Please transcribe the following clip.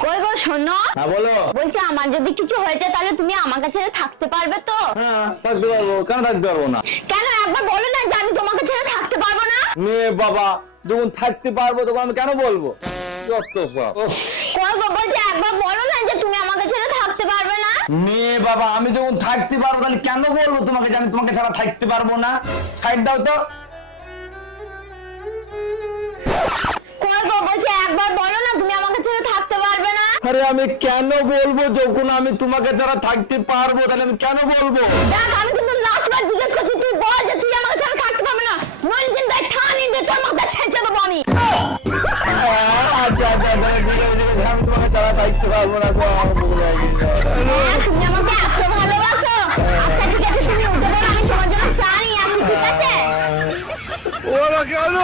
কই গো শোনো। হ্যাঁ বলো। বলছি আমার যদি কিছু হয়েছে তাহলে তুমি আমাকে ছেড়ে থাকতে পারবে তো? হ্যাঁ থাকতে পারবো, কেন থাকতে পারবো না? কেন একবার বলো না যে আমি তোমাকে ছেড়ে থাকতে পারবো না। মেয়ে বাবা যখন থাকতে পারবো তখন আমি কেন বলবো? যত সব। কই গো বলছি একবার বলো না যে তুমি আমাকে ছেড়ে থাকতে পারবে না। মেয়ে বাবা আমি যখন থাকতে পারবো তাহলে কেন বলবো তোমাকে যে আমি তোমাকে ছাড়া থাকতে পারবো না? সাইড দাও তো। কই গো বলছি একবার বলো না তুমি আমাকে ছেড়ে থাকতে পারবে না। আরে আমি কেন বলবো যখন আমি তোমাকে ছাড়া থাকতে পারবো তাহলে আমি কেন বলবো? দেখ আমি কিন্তু লাস্ট বার জিজ্ঞেস করছি, তুই বল যে তুই আমাকে ছাড়া থাকতে পারবে না, নইলে কিন্তু এই ঠানি দিয়ে তোর মাথা ছেঁচে দেবো আমি। আচ্ছা আচ্ছা ঠিক আছে, আমি তোমাকে ছাড়া থাকতে পারবো না তো আমার ভুল হয়ে গেছে। হ্যাঁ, তুমি আমাকে এত ভালোবাসো। আচ্ছা ঠিক আছে তুমি উঠে পড়ো, আমি তোমার জন্য চা নিয়ে আসি, ঠিক আছে? ওরা কেন?